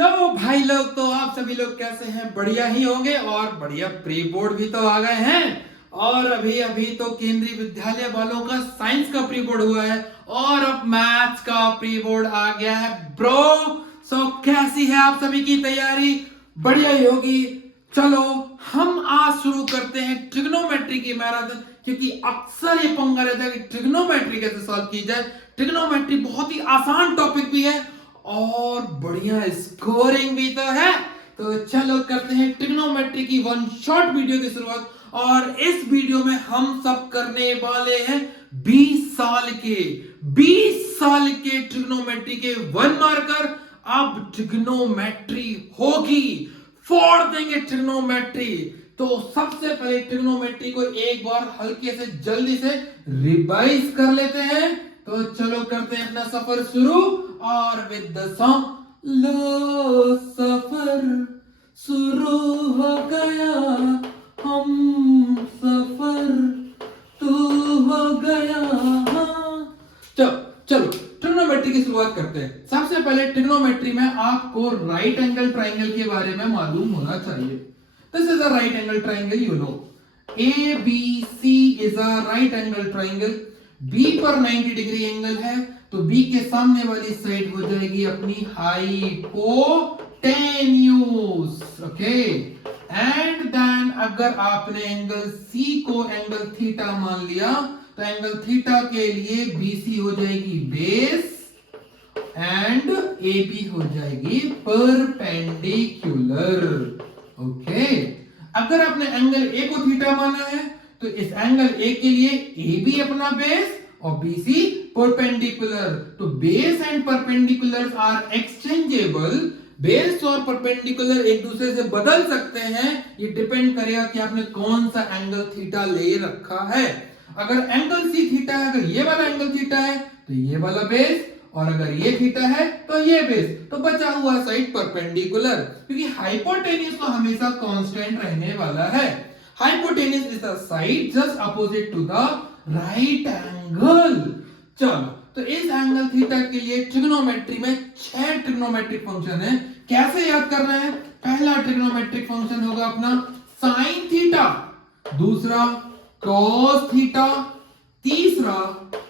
Hello भाई लोग, तो आप सभी लोग कैसे हैं? बढ़िया ही होंगे। और बढ़िया प्री बोर्ड भी तो आ गए हैं। और अभी अभी तो केंद्रीय विद्यालय वालों का साइंस का प्री बोर्ड हुआ है और अब मैथ्स का प्री बोर्ड आ गया है ब्रो। सो कैसी है आप सभी की तैयारी? बढ़िया ही होगी। चलो हम आज शुरू करते हैं ट्रिग्नोमेट्री की मैराथन, क्योंकि अक्सर ये पंगा रहता है कि ट्रिग्नोमेट्री कैसे सॉल्व की जाए। ट्रिग्नोमेट्री बहुत ही आसान टॉपिक भी है और बढ़िया स्कोरिंग भी तो है। तो चलो करते हैं ट्रिग्नोमेट्री की वन शॉट वीडियो की शुरुआत। और इस वीडियो में हम सब करने वाले हैं 20 साल के ट्रिग्नोमेट्री के वन मार्कर। अब ट्रिग्नोमेट्री होगी, फोड़ देंगे ट्रिग्नोमेट्री। तो सबसे पहले ट्रिग्नोमेट्री को एक बार हल्के से जल्दी से रिवाइज कर लेते हैं। तो चलो करते हैं अपना सफर शुरू। और विद द सॉन्ग लो सफर शुरू हो गया, हम सफर तू हो गया। चलो चलो ट्रिग्नोमेट्री की शुरुआत करते हैं। सबसे पहले ट्रिग्नोमेट्री में आपको राइट एंगल ट्राइंगल के बारे में मालूम होना चाहिए। This is a right angle triangle, you know. ABC is a right angle triangle. B पर 90 डिग्री एंगल है, तो B के सामने वाली साइड हो जाएगी अपनी हाइपोटेन्यूज। ओके, एंड देन अगर आपने एंगल C को एंगल थीटा मान लिया, तो एंगल थीटा के लिए BC हो जाएगी बेस एंड AB हो जाएगी परपेंडिकुलर। ओके, अगर आपने एंगल A को थीटा माना है, तो इस एंगल A के लिए AB अपना बेस और BC परपेंडिकुलर। तो base and perpendicular are exchangeable. Base और परपेंडिकुलर एक दूसरे से बदल सकते हैं। ये डिपेंड करेगा कि आपने कौन सा एंगल थीटा ले रखा है। अगर एंगल C थीटा है, अगर ये वाला एंगल थीटा है, तो ये वाला बेस, और अगर ये थीटा है तो ये बेस, तो बचा हुआ साइड परपेंडिकुलर, क्योंकि हाइपोटेन्यूज तो हमेशा कांस्टेंट रहने वाला है। Hypotenuse is the side just opposite to the right angle. चलो, तो इस एंगल थीटा के लिए ट्रिग्नोमेट्री में 6 ट्रिग्नोमेट्रिक फंक्शन है। कैसे याद कर रहे हैं? पहला ट्रिग्नोमेट्रिक फंक्शन होगा अपना साइन थीटा, दूसरा कॉस थीटा, तीसरा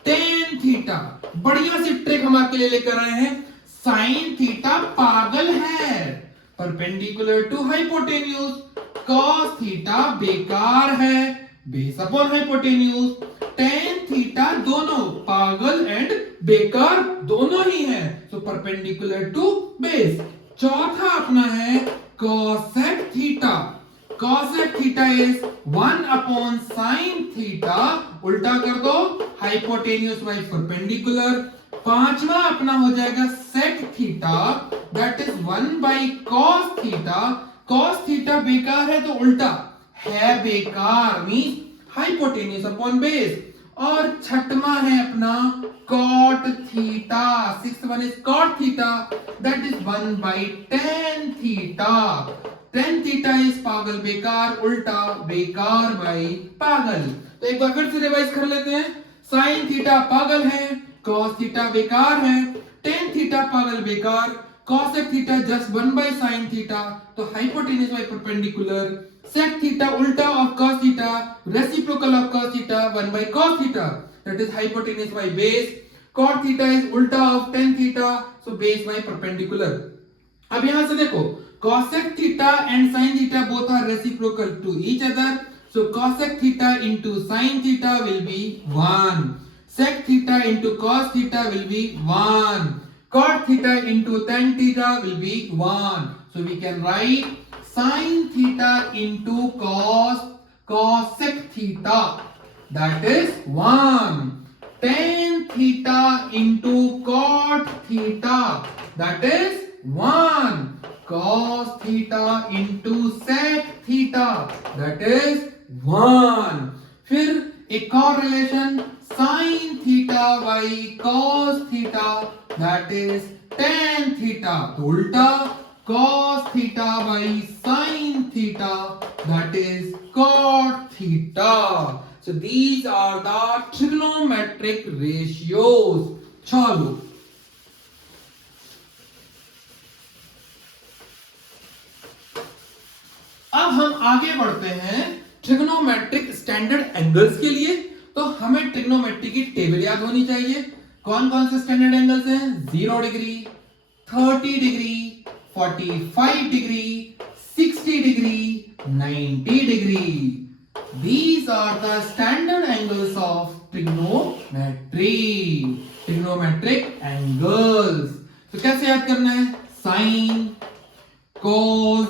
टेन थीटा। बढ़िया सी ट्रिक हम आपके लिए लेकर आए हैं। साइन थीटा पागल है, perpendicular to hypotenuse. Cos theta बेकार है, base upon hypotenuse. Tan theta दोनों पागल एंड बेकार दोनों ही है, सो परपेंडिकुलर टू बेस। चौथा अपना है cosec theta. Cosec theta is 1 upon sine theta, उल्टा कर दो, हाइपोटेन्यूज बाई परपेंडिकुलर। पांचवा अपना हो जाएगा sec theta, that is 1 by cos theta. Cos theta बेकार है तो उल्टा है बेकार, मींस हाइपोटेन्यूज अपॉन बेस। और छठवां है अपना cot theta. Sixth one is cot theta, that is 1 by tan theta. Tan theta is पागल बेकार, उल्टा बेकार बाई पागल। तो एक बार फिर से रिवाइज कर लेते हैं। साइन थीटा पागल है, कॉस थीटा बेकार है, टेन थीटा पागल बेकार, cosec theta just 1 by sine theta, तो hypotenuse by perpendicular. Sec theta उल्टा of cos theta, reciprocal of cos theta 1 by cos theta, that is hypotenuse by base. Cot theta is उल्टा of tan theta, so base by perpendicular. अब यहां से देखो, cosec theta and sin theta both are reciprocal to each other, so cosec theta into sin theta will be 1, sec theta into cos theta will be 1, cot theta into tan theta will be 1, so we can write sin theta into cosec theta, that is 1, tan theta into cot theta, that is 1, cos theta into sec theta, that is 1। फिर एक और relation, sin theta by cos theta, that is tan theta, तो उल्टा cos theta by sin theta, that is cot theta। So these are the trigonometric ratios। चलो अब हम आगे बढ़ते हैं ट्रिग्नोमेट्रिक स्टैंडर्ड एंगल्स के लिए। तो हमें ट्रिग्नोमेट्री की टेबल याद होनी चाहिए। कौन कौन से स्टैंडर्ड एंगल्स हैं? 0 degree, 30 degree, 45 degree, 60 degree, 90 degree. These are the standard angles of trigonometry. Trigonometric angles. तो कैसे याद करना है? Sin, cos,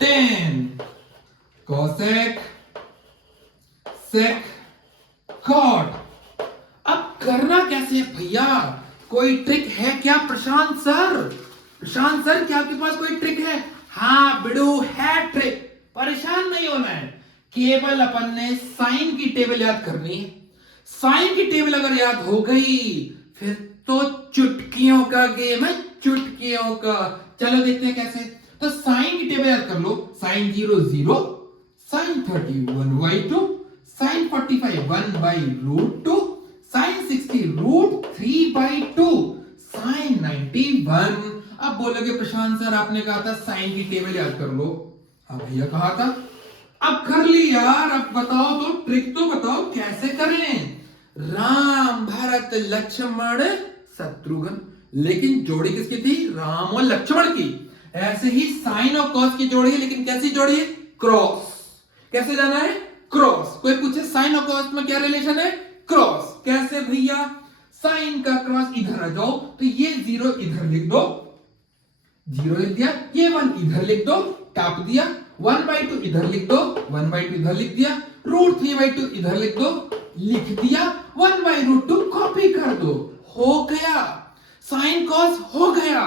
tan, cosec, sec, cot. अब करना कैसे है भैया? कोई ट्रिक है क्या प्रशांत सर? प्रशांत सर क्या आपके पास कोई ट्रिक है? हाँ बिडू है ट्रिक, परेशान नहीं होना है। केवल अपन ने साइन की टेबल याद करनी है। साइन की टेबल अगर याद हो गई फिर तो चुटकियों का गेम है, चुटकियों का। चलो देखते हैं कैसे। तो साइन की टेबल याद कर लो। Sine 0 0, sine 30 1/2, sine 45 1/√2, sine 60 √3/2, sine 91। अब बोलोगे प्रशांत सर आपने कहा था साइन की टेबल याद कर लो। अब भैया कहा था, अब कर ली यार। अब बताओ तो, ट्रिक तो बताओ कैसे करें। राम भरत लक्ष्मण शत्रुघ्न, लेकिन जोड़ी किसकी थी? राम और लक्ष्मण की। ऐसे ही साइन और कॉस की जोड़ी है, लेकिन कैसी जोड़ी है? क्रॉस। कैसे जाना है? क्रॉस। कोई पूछे साइन और कॉस में क्या रिलेशन है? क्रॉस। कैसे भैया? साइन का क्रॉस इधर आ जाओ, तो ये 0 इधर लिख दो, 0 लिख दिया। ये 1 इधर लिख दो, टाप दिया। 1/2 इधर लिख दो, 1/2 इधर लिख दिया। √3/2 इधर लिख दो, लिख दिया। 1/√2 कॉपी कर दो, हो गया। साइन कॉस हो गया।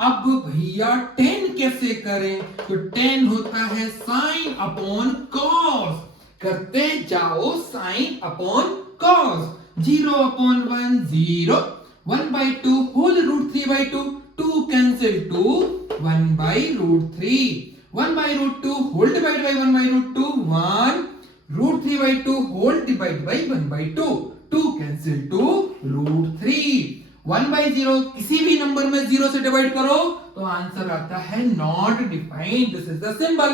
अब भैया tan कैसे करें? तो tan होता है साइन अपॉन कॉस। करते जाओ sine upon cos. 0/1 0, 1/2 whole √3/2, 2 cancel 2, 1/√3, 1/√2 whole divide by 1/√2 1, √3/2 whole divide by 1/2, 2 cancel 2, √3, 1/0 किसी भी नंबर में 0 से डिवाइड करो तो आंसर आता है not defined. This is the symbol.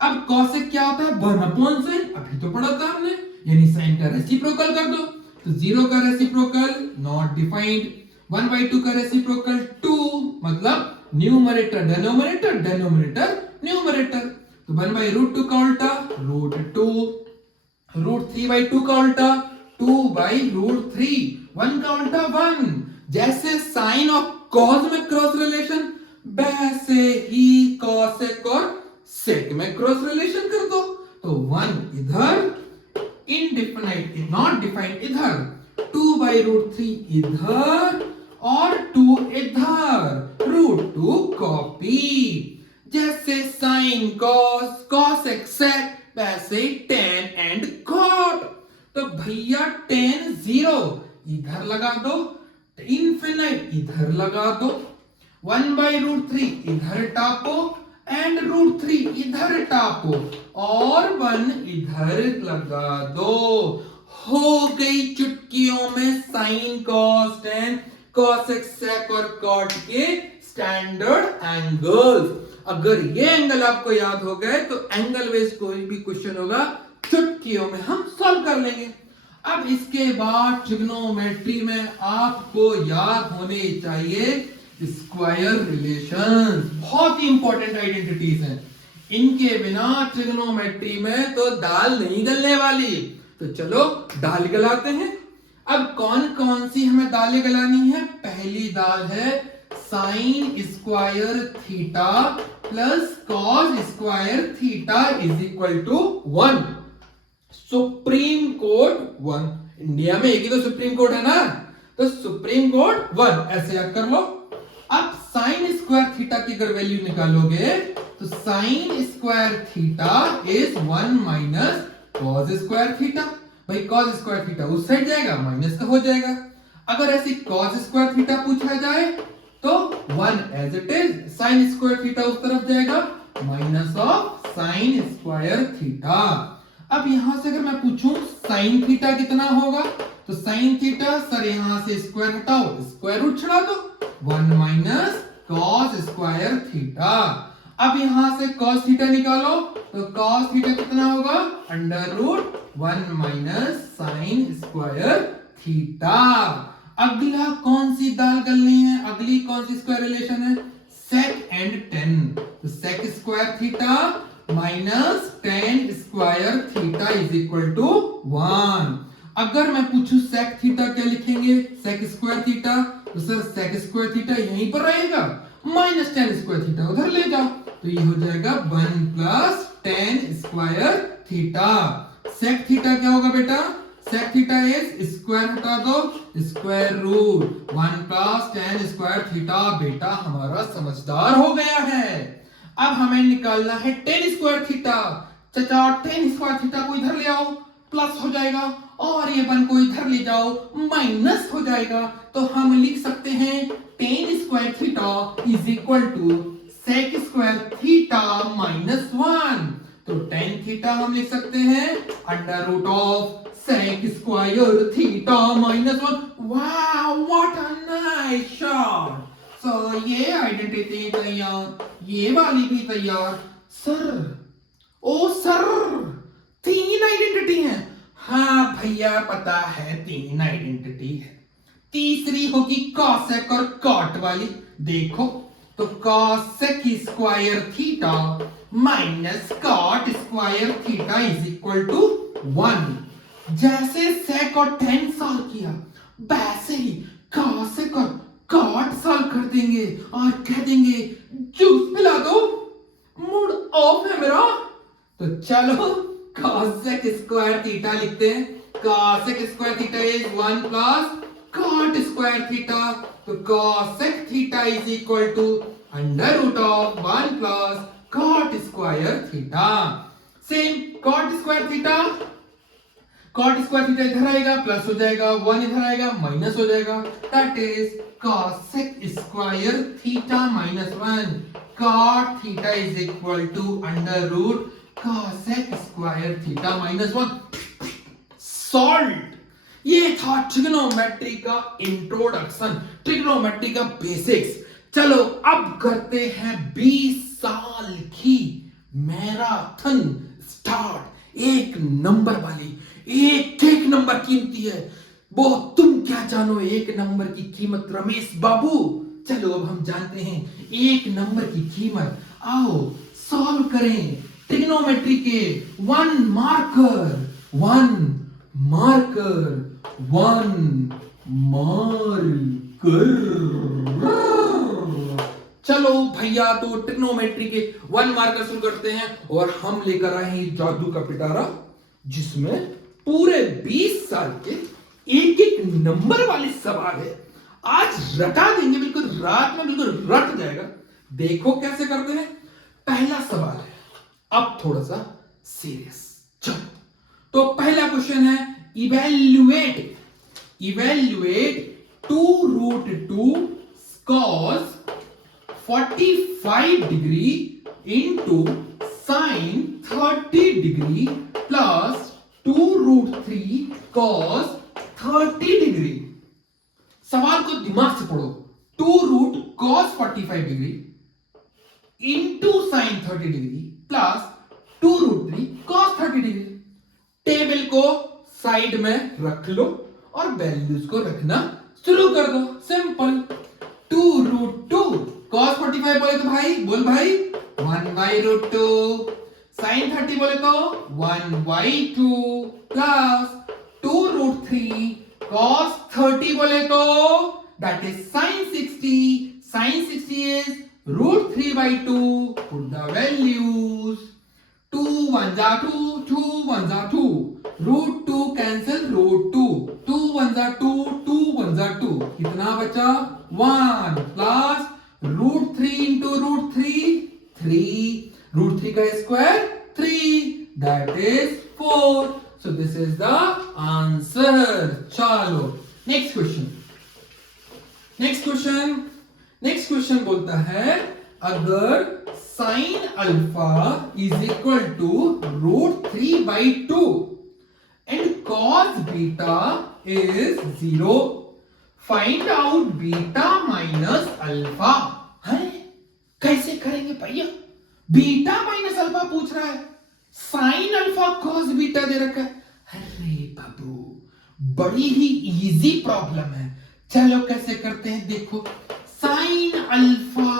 अब cosec क्या होता है? 1/sin। अभी तो पढ़ा था हमने, यानी साइन का रेसिप्रोकल कर दो। तो 0 का रेसिप्रोकल नॉट डिफाइंड, 1/2 का रेसिप्रोकल 2, मतलब न्यूमरेटर डेनोमिनेटर, डेनोमिनेटर न्यूमरेटर। तो 1/√2 का उल्टा √2, √3/2 का उल्टा 2/√3, 1 का उल्टा 1। जैसे साइन और कॉस में क्रॉस रिलेशन, वैसे ही कॉसेक और सेक में क्रॉस रिलेशन कर दो। तो 1 इधर, इनडिफिनाइट नॉट डिफाइंड इधर, 2/√3 इधर और 2 इधर, √2 कॉपी। जैसे साइन कॉस, कॉसेक सेक, वैसे tan एंड cot। तो भैया tan 0 इधर लगा दो, इनफिनाइट इधर लगा दो, 1/√3 इधर टापो एंड √3 इधर टापो और 1 इधर लगा दो। हो गई चुटकियों में sine cos tan cosec sec और कॉट के स्टैंडर्ड एंगल्स। अगर ये एंगल आपको याद हो गए तो एंगल बेस्ड कोई भी क्वेश्चन होगा चुटकियों में हम सॉल्व कर लेंगे। अब इसके बाद ट्रिग्नोमेट्री में आपको याद होने चाहिए स्क्वायर रिलेशंस। बहुत ही इंपॉर्टेंट आइडेंटिटीज हैं, इनके बिना ट्रिग्नोमेट्री में तो दाल नहीं गलने वाली। तो चलो दाल गलाते हैं। अब कौन कौन सी हमें दालें गलानी है? पहली दाल है sine square theta plus cos square theta is equal to 1। Supreme court 1। India में एक ही तो सुप्रीम कोर्ट है ना, तो सुप्रीम कोर्ट 1 ऐसे याद कर लो। अब साइन स्क्वायर थीटा की अगर वैल्यू निकालोगे तो साइन square theta is 1 minus cos square theta. भाई कॉस स्क्वायर थीटा उस साइड जाएगा, माइनस का हो जाएगा। अगर ऐसी कॉस स्क्वायर थीटा पूछा जाए तो 1 as it is, sine square theta उस तरफ जाएगा, minus of sine square theta. अब यहां से अगर मैं पूछूं साइन थीटा कितना होगा, तो साइन थीटा सर यहां से स्क्वायर हटाओ, स्क्वायर रूट छुड़ा दो, 1 माइनस कॉस स्क्वायर थीटा। अब यहां से cos थीटा निकालो तो cos थीटा कितना होगा under root 1 minus sine square theta. अगला कौन सी दाल गलनी है, अगली कौन सी स्क्वायर रिलेशन है, sec एंड tan। तो sec square theta minus tan square theta is equal to 1। अगर मैं पूछूं sec थीटा क्या लिखेंगे, sec स्क्वायर थीटा, तो सर sec स्क्वायर थीटा यहीं पर रहेगा, माइनस tan स्क्वायर थीटा उधर ले जाओ तो ये हो जाएगा 1 plus tan square theta. sec theta क्या होगा बेटा, sec थीटा इज स्क्वायर हटा दो square root 1 plus tan square theta. बेटा हमारा समझदार हो गया है। अब हमें निकालना है tan स्क्वायर थीटा। चाचा tan स्क्वायर थीटा को इधर ले आओ, प्लस हो जाएगा, और ये 1 को इधर ले जाओ माइनस हो जाएगा। तो हम लिख सकते हैं tan square theta is equal to sec square theta minus 1। तो tan थीटा हम लिख सकते हैं under root of sec square theta minus 1। वाह what a nice shot. So ये आइडेंटिटी तैयार, ये वाली भी तैयार। सर ओ सर 3 आइडेंटिटी है। हाँ भैया पता है 3 आइडेंटिटी है, तीसरी होगी कॉसेक और कॉट वाली। देखो तो cosec square theta minus cot square theta is equal to 1। जैसे सेक और tan सॉल्व किया वैसे ही कॉसेक और कॉट सॉल्व कर देंगे और कह देंगे जूस पिला दो, मूड ऑफ है मेरा। तो चलो cosec स्क्वायर थीटा लिखते हैं। cosec square theta is 1 plus cot square theta. तो cosec theta is equal to under root of 1 plus cot square theta. Same cot square theta, cot square theta इधर आएगा plus हो जाएगा, 1 इधर आएगा minus हो जाएगा। That is cosec square theta minus 1। cot theta is equal to under root cosec square theta minus 1। Solve. ये था ट्रिग्नोमेट्री का इंट्रोडक्शन, ट्रिग्नोमेट्री का बेसिक्स। चलो अब करते हैं 20 साल की मैराथन स्टार्ट। एक नंबर वाली, एक एक नंबर कीमती है वो, तुम क्या जानो एक नंबर की कीमत रमेश बाबू। चलो अब हम जानते हैं एक नंबर की कीमत। आओ सॉल्व करें ट्रिग्नोमेट्री के 1 मार्कर 1 मार्कर। चलो भैया तो ट्रिग्नोमेट्री के 1 मार्कर शुरू करते हैं, और हम लेकर आए हैं जादू का पिटारा जिसमें पूरे 20 साल के एक एक नंबर वाले सवाल है। आज रटा देंगे, बिल्कुल रात में बिल्कुल रट जाएगा। देखो कैसे करते हैं। पहला सवाल है अब थोड़ा सा सीरियस। चलो तो पहला क्वेश्चन है evaluate 2√2 cos 45 degree into sine 30 degree plus 2√3 cos 30 degree. सवाल को दिमाग से पढ़ो। 2 cos 45 degree into sine 30 degree plus 2√3 cos 30 degree. Table को साइड में रख लो और वैल्यूज को रखना शुरू कर दो। सिंपल। 2√2 cos 45 बोले तो भाई बोल भाई 1/√2, साइन 30 बोले तो 1/2 प्लस 2√3 cos 30 बोले तो दैट इज साइन 60। साइन 60 इज √3/2। Put the values. 2 1 जा 2, 2 1 जा 2, √2 कैंसिल √2, 2 1 जा 2, 2 1 जा 2, कितना बचा 1 प्लस √3 इंटू √3 3, √3 का square 3, that is 4। So this is the answer. चलो नेक्स्ट क्वेश्चन। नेक्स्ट क्वेश्चन बोलता है अगर sine alpha is equal to √3/2 and cos beta is 0, find out beta minus alpha. है कैसे करेंगे भैया? बीटा माइनस अल्फा पूछ रहा है, साइन अल्फा कॉस बीटा दे रखा है। अरे बाबू, बड़ी ही इजी प्रॉब्लम है। चलो कैसे करते हैं देखो। Sine alpha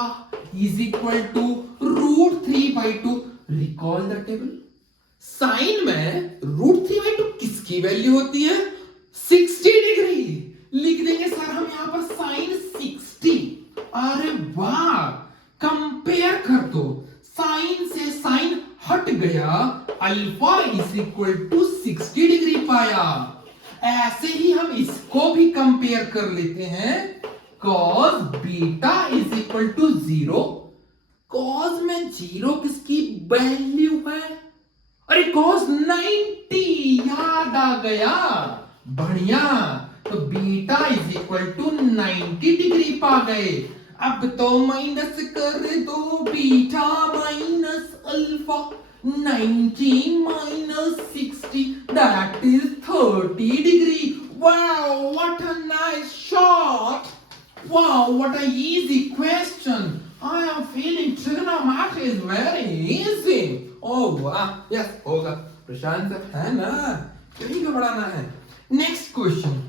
is equal to √3/2। Recall the table. Sine में √3/2 किसकी वैल्यू होती है? 60 डिग्री। लिख देंगे सर हम यहां पर साइन 60। अरे वाह, कंपेयर कर दो। साइन से साइन हट गया, alpha is equal to 60 degree पाया। ऐसे ही हम इसको भी कंपेयर कर लेते हैं। Cos beta is equal to 0। Cos में 0 किसकी वैल्यू है? अरे कॉस 90, याद आ गया। बढ़िया, तो beta is equal to 90 degree पा गए। अब तो माइनस कर दो, beta minus alpha. 90 minus 60, that is 30 degree. Wow, what a nice shot. Wow, what a easy question. I am feeling trigonometry is very easy. Oh wow, yes, होगा। प्रशांत है ना, कहीं घबराना है। Next question.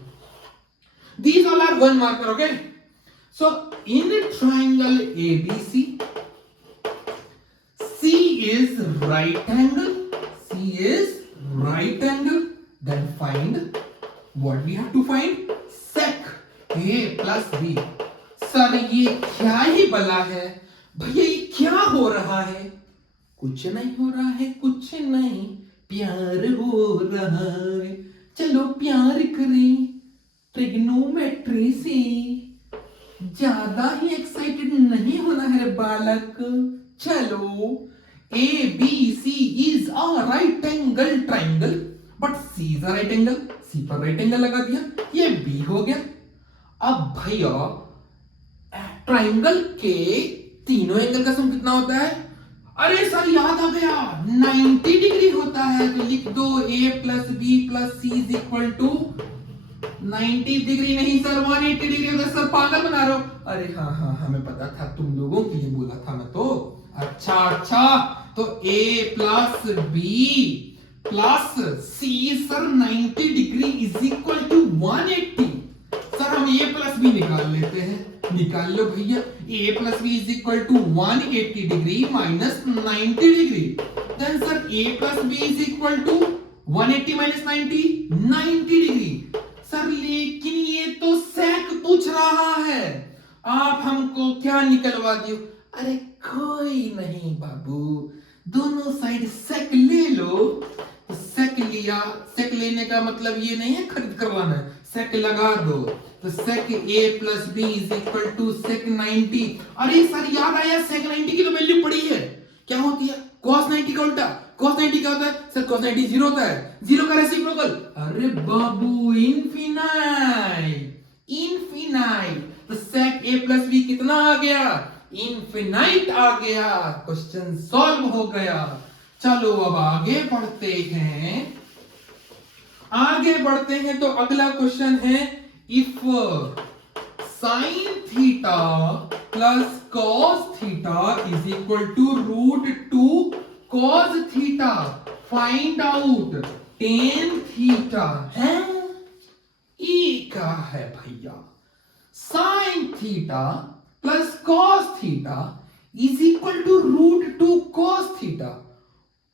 These all are 1 marker, okay? So in a triangle ABC, C is right angle. C is right angle. Then find what we have to find? Sec A plus B. Sir ये क्या ही बला है भैया, ये क्या हो रहा है? कुछ नहीं हो रहा है, कुछ नहीं, प्यार हो रहा है। चलो प्यार करें ट्रिग्नोमेट्री से। ज्यादा ही एक्साइटेड नहीं होना है बालक। चलो, A B C is a right angle triangle, but C is a right angle. C पर right angle लगा दिया, ये B हो गया। अब भैया ट्राइंगल के तीनों एंगल का सम कितना होता है? अरे सर याद आ गया, 90 डिग्री होता है। तो लिख दो A plus B plus C is equal to 90 degree नहीं सर, 180 डिग्री होता है। सर पागल बना रहे हो? अरे हाँ हाँ, हमें पता था, तुम लोगों के लिए बोला था मैं तो। अच्छा, तो A plus B plus C sir 90 degree is equal to 180। Sir हम A प्लस B निकाल लेते हैं। निकाल लो भैया। A plus B is equal to 180 degree minus 90 degree. Then sir A plus B is equal to 180 minus 90 degree. Sir लेकिन ये तो सेक पूछ रहा है, आप हमको क्या निकलवा दियो? अरे कोई नहीं बाबू, दोनों साइड सेक ले लो। तो सेक लिया, सेक लेने का मतलब ये नहीं है खरीद कर लाना है, सेक लगा दो। तो sec A plus B is equal to sec 90। अरे सर याद आया, सेक 90 की तो वैल्यू पड़ी है, क्या होती है? cos 90 का उल्टा। cos 90 क्या होता है? सर cos 90 जीरो होता है, जीरो का रेसिप्रोकल। अरे बाबू इनफिनाइट, इनफिनाइट। तो सेक A प्लस बी कितना आ गया? इनफिनाइट आ गया। क्वेश्चन सॉल्व हो गया। चलो अब आगे बढ़ते हैं। आगे बढ़ते हैं तो अगला क्वेश्चन है, if sine theta plus cos theta is equal to √2 cos theta, find out tan theta. है ये क्या है भैया? Sine theta plus cos theta is equal to √2 cos थीटा।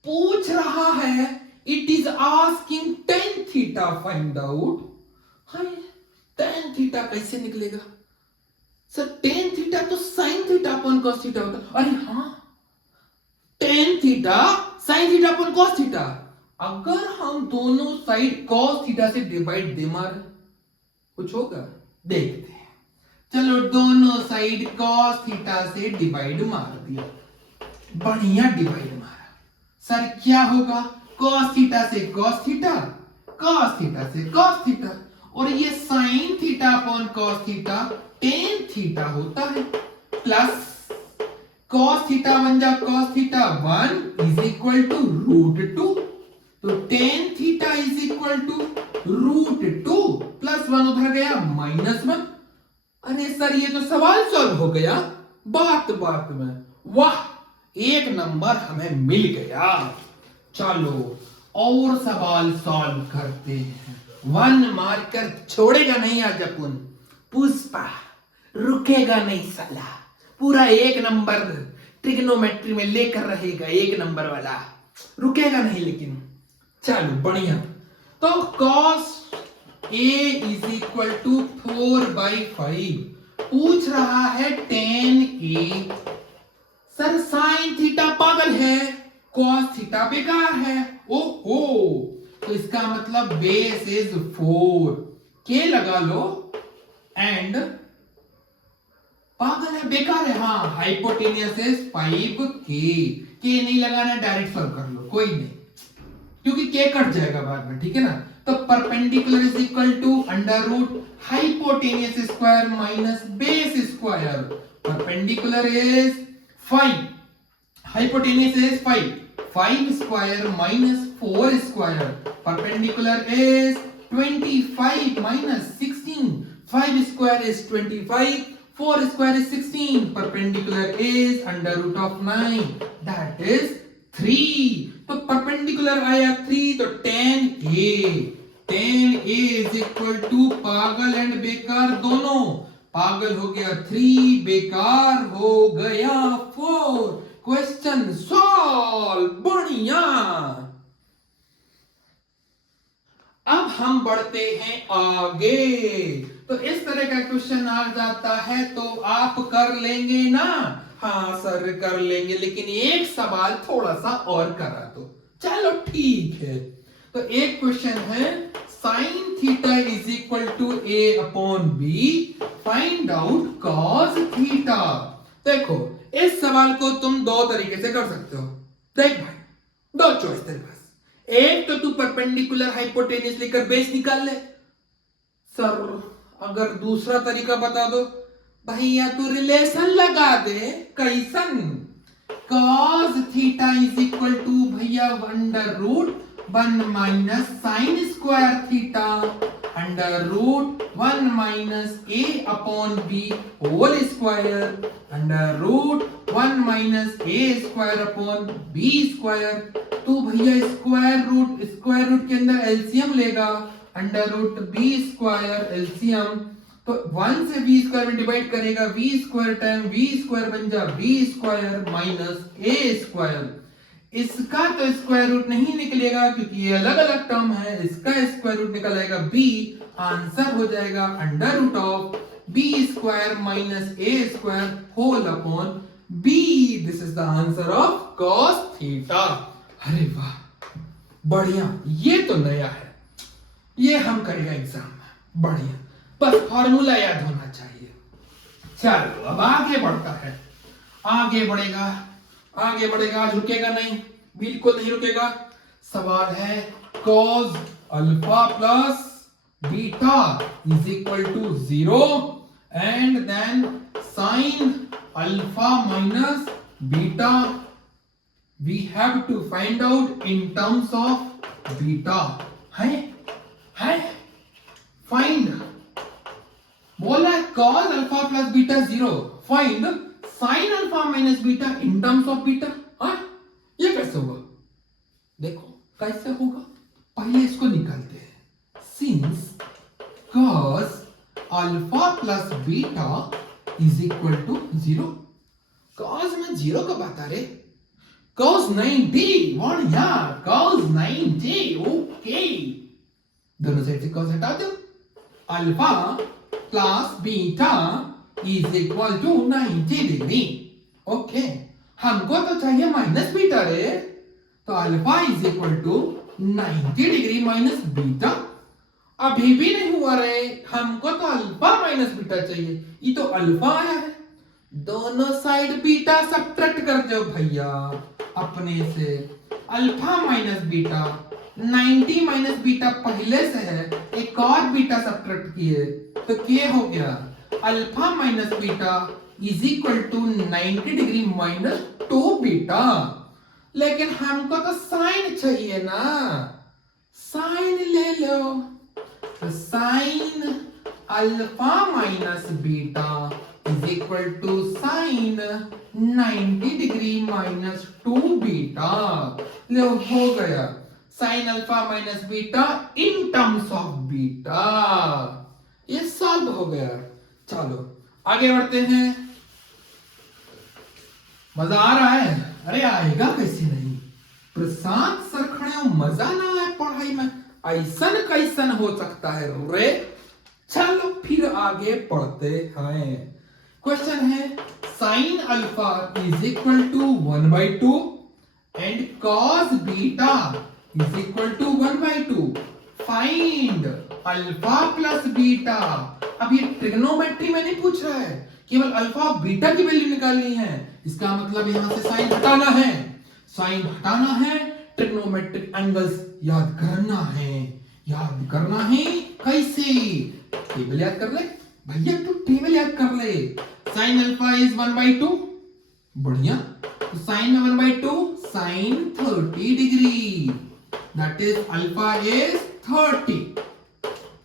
पूछ रहा है, it is asking tan theta find out. Tan theta कैसे निकलेगा? सर टेन थीटा तो sine theta upon cos theta होता है। अरे हाँ, tan theta sine theta upon cos theta. अगर हम दोनों साइड कॉस थीटा से डिवाइड दे मारे, कुछ होगा? देखते हैं। चलो दोनों साइड कॉस थीटा से डिवाइड मार दिया, बढ़िया डिवाइड मारा। सर क्या होगा? कॉस थीटा से कॉस थीटा, कॉस थीटा से कॉस थीटा, और ये sine theta upon cos theta tan theta होता है। प्लस कॉस थीटा बन जा cos theta 1 is equal to √2। तो tan theta is equal to √2 plus 1 उधर गया -1। अरे सर ये तो सवाल सॉल्व हो गया बात बात में। वाह, एक नंबर हमें मिल गया। चलो और सवाल सॉल्व करते हैं। 1 मारकर छोड़ेगा नहीं आज अपन। पुष्पा रुकेगा नहीं साला, पूरा एक नंबर ट्रिग्नोमेट्री में लेकर रहेगा, एक नंबर वाला रुकेगा नहीं। लेकिन चलो बढ़िया। तो cos a is equal to 4/5 पूछ रहा है tan a। Sir sine theta पागल है, cos थीटा बेकार है। ओहो, तो इसका मतलब बेस इज 4, के लगा लो एंड पागल है, बेकार है। हाँ, हाइपोटेनियस इज 5k नहीं लगाना, डायरेक्ट सॉल्व कर लो, कोई नहीं, क्योंकि के कट जाएगा बाद में, ठीक है ना। तो perpendicular is equal to under root hypotenuse square minus base square. Perpendicular is 5, hypotenuse is 5 square minus 4 square. Perpendicular is 25 minus 16, 5 square is 25, 4 square is 16. Perpendicular is under root of 9. That is 3. तो perpendicular आया 3, तो tan A is equal to पागल and बेकार दोनों। पागल हो गया 3, बेकार हो गया 4। क्वेश्चन सॉल्व, बढ़िया। अब हम बढ़ते हैं आगे। तो इस तरह का क्वेश्चन आ जाता है तो आप कर लेंगे ना? हाँ सर कर लेंगे, लेकिन एक सवाल थोड़ा सा और करा दो। चलो ठीक है। तो एक क्वेश्चन है sine theta is equal to a upon B, find out cos theta. देखो इस सवाल को तुम दो तरीके से कर सकते हो। देख भाई, दो चॉइस तेरे पास। एक तो तू परपेंडिकुलर हाइपोटेन्यूस लेकर बेस निकाल ले। सर अगर दूसरा तरीका बता दो भैया, तू रिलेशन लगा दे। कैसन? cos theta is equal to भैया under root 1 minus sine square theta under root 1 minus a upon B whole square under root 1 minus a square upon b square. तू भैया स्क्वायर रूट के अंदर एलसीएम लेगा, under root B square LCM, तो 1 से B square में divide करेगा, B square time B square बन जा B square minus A square. इसका तो स्क्वायर रूट नहीं निकलेगा क्योंकि ये अलग अलग टर्म है। इसका स्क्वायर रूट निकल आएगा बी, आंसर हो जाएगा under root of B square minus A square whole upon B. This is the answer of cos theta. अरे वाह बढ़िया, ये तो नया है, ये हम करेगा एग्जाम में। बढ़िया, बस फॉर्मूला याद होना चाहिए। चलो अब आगे बढ़ता है, आगे बढ़ेगा, रुकेगा नहीं, बिल्कुल नहीं रुकेगा। सवाल है cos alpha plus beta is equal to 0 and then sine alpha minus beta we have to find out in terms of beta। है find बोला cos alpha plus beta 0, find sin alpha minus beta in terms of beta. ये कैसे होगा? देखो कैसे होगा, पहले इसको निकालते हैं। since cos alpha plus beta is equal to 0। cos में 0 कब आता रे? cos 90, बढ़िया, cos 90, ओके। दोनों साइड से cos हटा दो। Alpha plus beta is equal to 90 degree. Okay, हमको तो चाहिए माइनस बीटा रे, तो alpha is equal to 90 degree minus beta. अभी भी नहीं हुआ रे, हमको तो अल्फा माइनस बीटा चाहिए। ये तो अल्फा आया है, दोनों साइड बीटा सब्ट्रैक्ट कर दो भैया अपने से। Alpha minus beta, 90 minus beta पहले से है, एक और बीटा सब्ट्रैक्ट किए तो क्या हो गया? Alpha minus beta is equal to 90 degree minus 2 beta. लेकिन हमको तो साइन चाहिए ना, साइन ले लो। तो sine alpha minus beta is equal equal to sine 90 degree minus 2 beta. लो हो गया sine alpha minus beta in terms of beta. ये सॉल्व हो गया। चलो आगे बढ़ते हैं। मजा आ रहा है? अरे आएगा कैसे नहीं। प्रशांत सर खड़े हो, मजा ना आए पढ़ाई में? ऐसन कैसन हो सकता है रे। चलो फिर आगे पढ़ते हैं। क्वेश्चन है sine alpha is equal to 1/2 and cos beta is equal to 1/2। Find alpha plus beta. अब ये ट्रिग्नोमेट्री में नहीं पूछ रहा है, केवल अल्फा और बीटा की वैल्यू निकालनी है। इसका मतलब यहां से साइन हटाना है, साइन हटाना है, ट्रिग्नोमेट्रिक एंगल्स याद करना है। याद करना है कैसे? टेबल याद कर ले भैया, तू टेबल याद कर ले। साइन अल्फा इज 1/2, बढ़िया। तो साइन में 1/2 sine 30 degree, that is alpha is 30।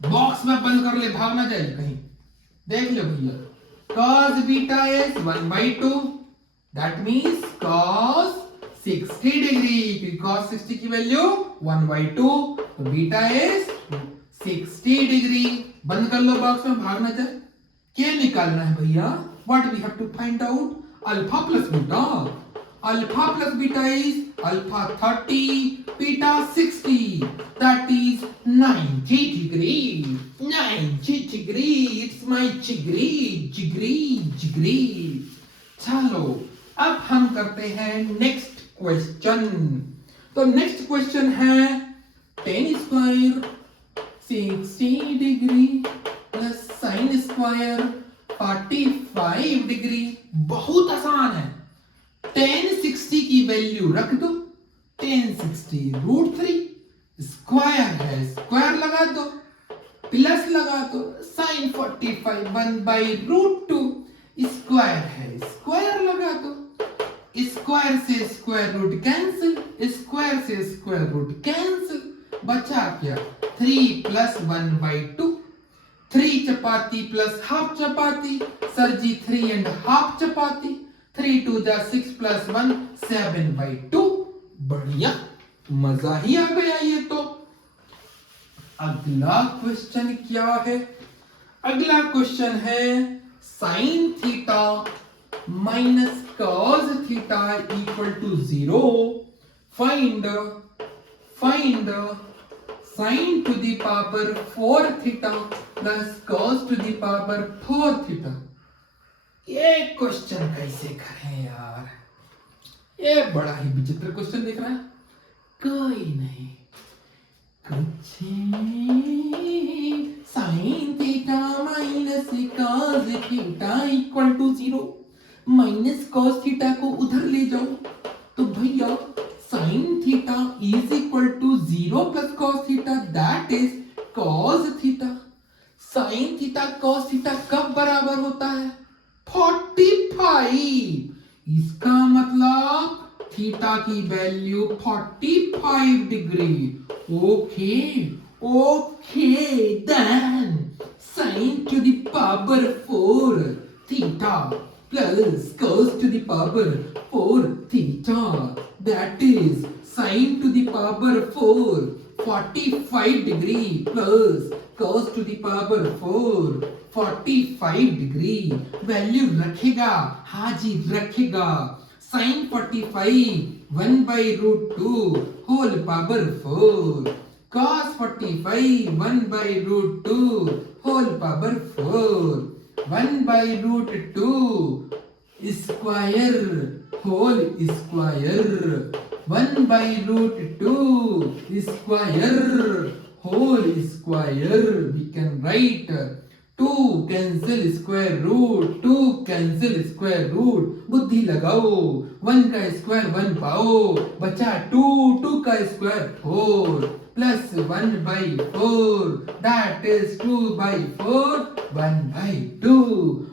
Box में बंद कर ले, भाग ना जाए कहीं। देख लो भैया, cos beta is 1/2, that means cos 60 degree, क्योंकि cos 60 की वैल्यू 1/2, तो बीटा इज 60 डिग्री। बंद कर लो बॉक्स में, भाग ना जाए। क्या निकालना है भैया? What we have to find out? Alpha plus beta. Alpha plus beta is alpha 30, beta 60, that is 90 degree. 90 degree, it's my जिगरी जिगरी जिगरी। चलो अब हम करते हैं नेक्स्ट क्वेश्चन। तो नेक्स्ट क्वेश्चन है tan square 60 degree plus sine square 45 degree. बहुत आसान है। tan 60 की वैल्यू रख दो, tan 60 √3, स्क्वायर है स्क्वायर लगा दो, प्लस लगा दो, साइन 45 1/√2, स्क्वायर है स्क्वायर लगा दो, स्क्वायर से स्क्वायर रूट कैंसिल, स्क्वायर से स्क्वायर रूट कैंसिल, बचा क्या 3 + 1/2। 3 चपाती प्लस हाफ चपाती, सर जी 3½ चपाती, 3 2 6 + 1 7/2। बढ़िया, मजा ही आ गया ये तो। अगला क्वेश्चन क्या है? अगला क्वेश्चन है sine theta minus cos theta equal to 0। Find sine to the power 4 theta plus cos to the power 4 theta. ये क्वेश्चन कैसे करें यार? ये बड़ा ही विचित्र क्वेश्चन दिख रहा है। कोई नहीं, कुछ sine theta minus cos theta equal to 0। Minus cos theta को उधर ले जाओ, तो भैया sign theta is equal to 0 plus cos theta, that is cos theta. Sine theta cos theta कब बराबर होता है? 45। इसका मतलब थीटा की value 45 degree. Okay then sine to the power 4 theta plus cos to the power 4 theta, that is sin to the power 4 45 degree plus cos to the power 4 45 degree। Value रखेगा, हाजी रखेगा। sin 45 1/√2 whole power 4, cos 45 1/√2 whole power 4, 1/√2 square whole square, 1/√2 square whole square. We can write 2 cancel square root, 2 cancel square root, बुद्धि लगाओ। 1 का square 1 पाओ, बचा 2, 2 का square 4 plus 1/4, that is 2/4 1/2।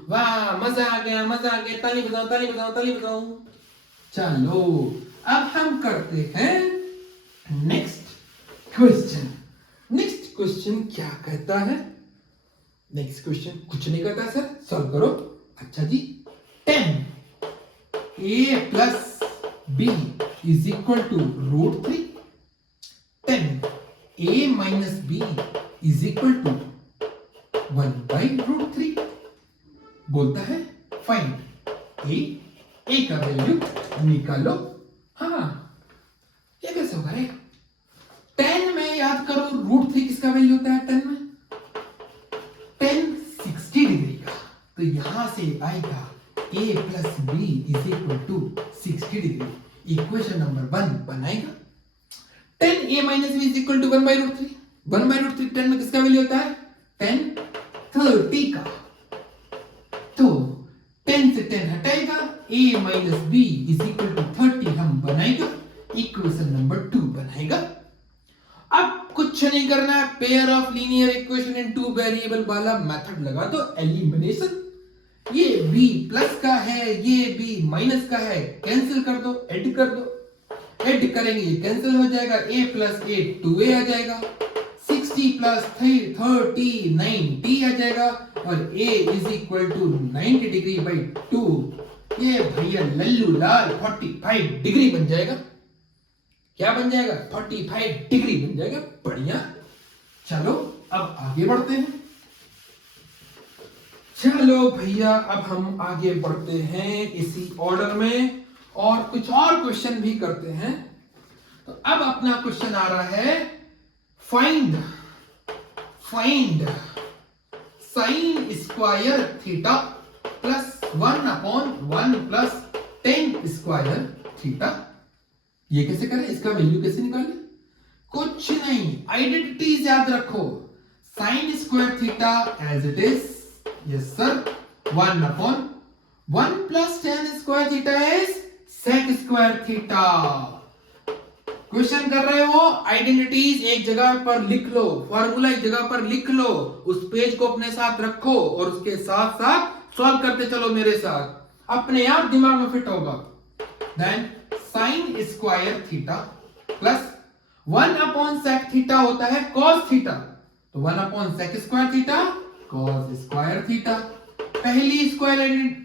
वाह, मजा आ गया, मजा आ गया। ताली बजाओ ताली बजाओ ताली बजाओ। चलो अब हम करते हैं नेक्स्ट क्वेश्चन। नेक्स्ट क्वेश्चन क्या कहता है? नेक्स्ट क्वेश्चन कुछ नहीं कहता सर, सॉल्व करो। अच्छा जी, 10 a plus b is equal to root 3. 10 a minus b is equal to 1 by root 3. बोलता है फाइंड ए का वैल्यू निकालो. हाँ, ये कैसे होगा रे? 10 में याद करो रूट 3 किसका वैल्यू होता है? 10 में 10 60 डिग्री का, तो यहां से आएगा a plus B is equal to 60 degree. Equation number 1 बनाएगा. 10 a minus B is equal to 1 by root 3. 1 by root 3 10 में किसका वैल्यू होता है? 10 30 का. तो 10 से 10 हटाएगा, a minus B is equal to 30 हम बनाएगा. इक्वेशन नंबर 2 बनाएगा. अब कुछ नहीं करना है, pair of linear equation in two variable वाला मेथड लगा दो, एलिमिनेशन. ये b प्लस का है, ये b माइनस का है, कैंसिल कर दो, ऐड कर दो. ऐड करेंगे ये कैंसिल हो जाएगा, a प्लस a 2a आ जाएगा, 60 प्लस 30 90 आ जाएगा, और a is equal to 90 degree by 2. ये भैया लल्लू लाल 45 डिग्री बन जाएगा. क्या बन जाएगा? 45 डिग्री बन जाएगा. बढ़िया. चलो अब आगे बढ़ते हैं. चलो भैया अब हम आगे बढ़ते हैं इसी ऑर्डर में, और कुछ और क्वेश्चन भी करते हैं. तो अब अपना क्वेश्चन आ रहा है, find sign square theta plus 1/1 plus tan square theta. ये कैसे करें? इसका वैल्यू कैसे निकालें? कुछ नहीं, आइडेंटिटीज याद रखो. Sine square theta as it is, yes sir, 1/1 plus tan square theta is sec square theta. Question कर रहे हो, आइडेंटिटीज एक जगह पर लिख लो, फॉर्मूला एक जगह पर लिख लो, उस पेज को अपने साथ रखो और उसके साथ साथ सॉल्व करते चलो मेरे साथ, अपने आप दिमाग में फिट होगा. Then sine square theta plus 1/sec theta होता है cos थीटा, तो 1/sec square theta cos square theta. पहली स्क्वायर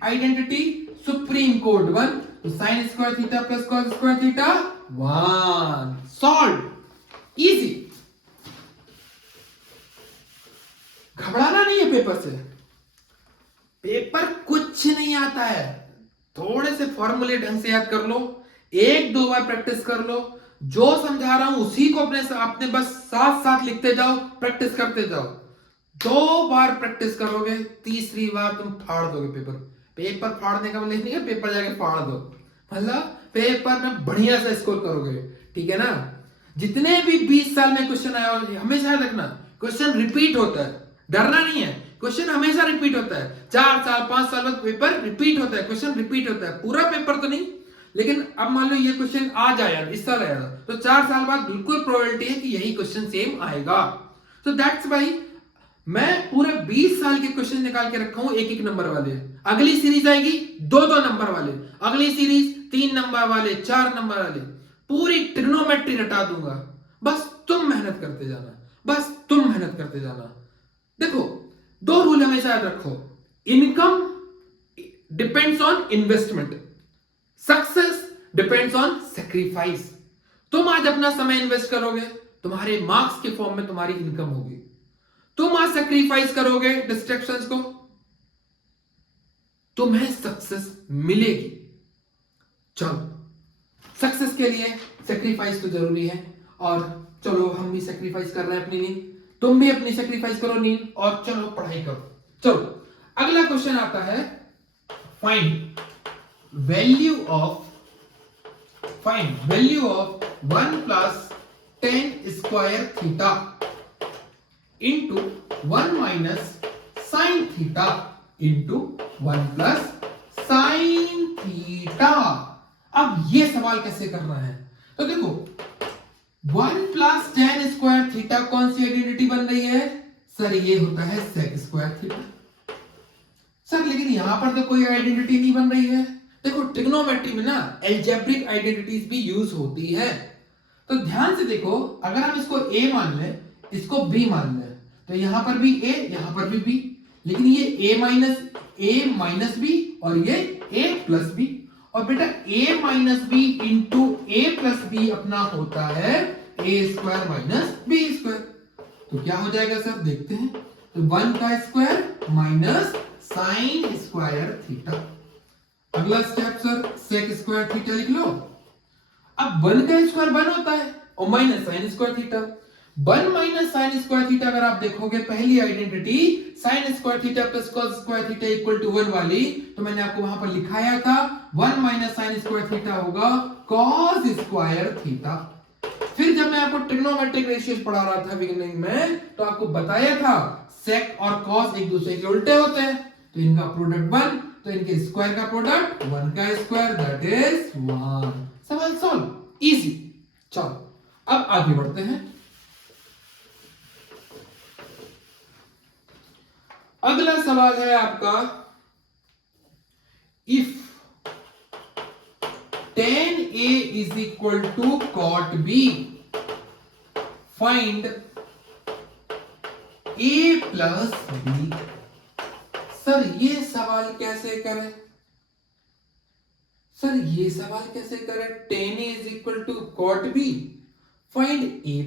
आइडेंटिटी सुप्रीम कोड 1, तो साइन square theta plus cos square theta 1. Solve. Easy. घबराना नहीं है पेपर से. पेपर कुछ नहीं आता है, थोड़े से फॉर्मूले ढंग से याद कर लो, 1-2 बार प्रैक्टिस कर लो, जो समझा रहा हूं उसी को अपने बस साथ साथ लिखते जाओ, प्रैक्टिस करते जाओ. 2 बार प्रैक्टिस करोगे, तीसरी बार तुम फाड़ दोगे पेपर. पेपर फाड़ने का मतलब नहीं है पेपर जाके फाड़ दो, मतलब पेपर में बढ़िया से स्कोर करोगे. ठीक है ना? जितने भी 20 साल में क्वेश्चन आया हो, हमेशा याद रखना, क्वेश्चन रिपीट होता है. डरना नहीं है, क्वेश्चन हमेशा रिपीट होता है. 4 साल 5 साल बाद पेपर रिपीट होता है, क्वेश्चन रिपीट होता है. पूरा पेपर तो नहीं, लेकिन अब मान लो ये क्वेश्चन आ जाए इस साल आया, तो 4 साल बाद बिल्कुल प्रोबेबिलिटी है कि यही क्वेश्चन सेम आएगा. तो दैट्स व्हाई मैं पूरे 20 साल के क्वेश्चन निकाल के रखा हूं, 1-1 नंबर वाले. अगली सीरीज आएगी 2-2 नंबर वाले, अगली सीरीज 3 नंबर वाले, 4 नंबर वाले. पूरी ट्रिग्नोमेट्री रटा दूंगा, बस तुम मेहनत करते जाना. देखो 2 रूल हमेशा याद रखो. Income depends on investment, success depends on sacrifice. तुम आज अपना समय इन्वेस्ट करोगे, तुम्हारे मार्क्स के फॉर्म में तुम्हारी इनकम होगी. तुम आज सैक्रिफाइस करोगे डिस्ट्रैक्शंस को, तुम्हें सक्सेस मिलेगी. चलो, सक्सेस के लिए सैक्रिफाइस तो जरूरी है, और चलो हम भी सैक्रिफाइस कर रहे हैं अपनी नींद, तुम भी अपनी सैक्रिफाइस करो नींद, और चलो पढ़ाई करो. चलो अगला क्वेश्चन आता है, find value of 1 plus tan square theta into 1 minus sine theta into 1 plus sine theta. अब ये सवाल कैसे करना है? तो देखो 1 प्लस टेन स्क्वायर थीटा कौन सी आइडेंटिटी बन रही है? सर ये होता है सेक स्क्वायर थीटा. सर लेकिन यहां पर तो कोई आइडेंटिटी नहीं बन रही है. देखो ट्रिग्नोमेट्री में ना अलजेब्रिक आइडेंटिटीज भी यूज होती है, तो ध्यान से देखो. अगर हम इसको a मान लें, इसको b मान लें, तो यहां पर भी a, यहां पर भी b, लेकिन ये a माइनस बी और ये a प्लस बी, और बेटा a minus B into a plus B अपना होता है a square minus B square. तो क्या हो जाएगा सर, देखते हैं। तो 1 का square minus sine square theta. अगला step sir, sec square theta लिख लो। अब 1 का स्क्वायर 1 होता है और minus sine square theta. 1 minus sine square theta अगर आप देखोगे पहली identity sine square theta plus cos square theta equal to 1 वाली, तो मैंने आपको वहां पर लिखाया था 1 माइनस साइन स्क्वायर थीटा होगा कॉस स्क्वायर थीटा। फिर जब मैं आपको ट्रिग्नोमेट्रिक रेशियोज पढ़ा रहा था बिगिनिंग में, तो आपको बताया था सेक और कॉस एक दूसरे के उल्टे होते हैं, तो इनका प्रोडक्ट 1, तो इनके स्क्वायर का प्रोडक्ट 1 का स्क्वायर दैट इज 1। सवाल सॉल्व, इजी। चलो अब आगे बढ़ते हैं। अगला सवाल है आपका, if tan A is equal to cot B, find A plus B। Sir ये सवाल कैसे करें? tan A is equal to cot B, find A plus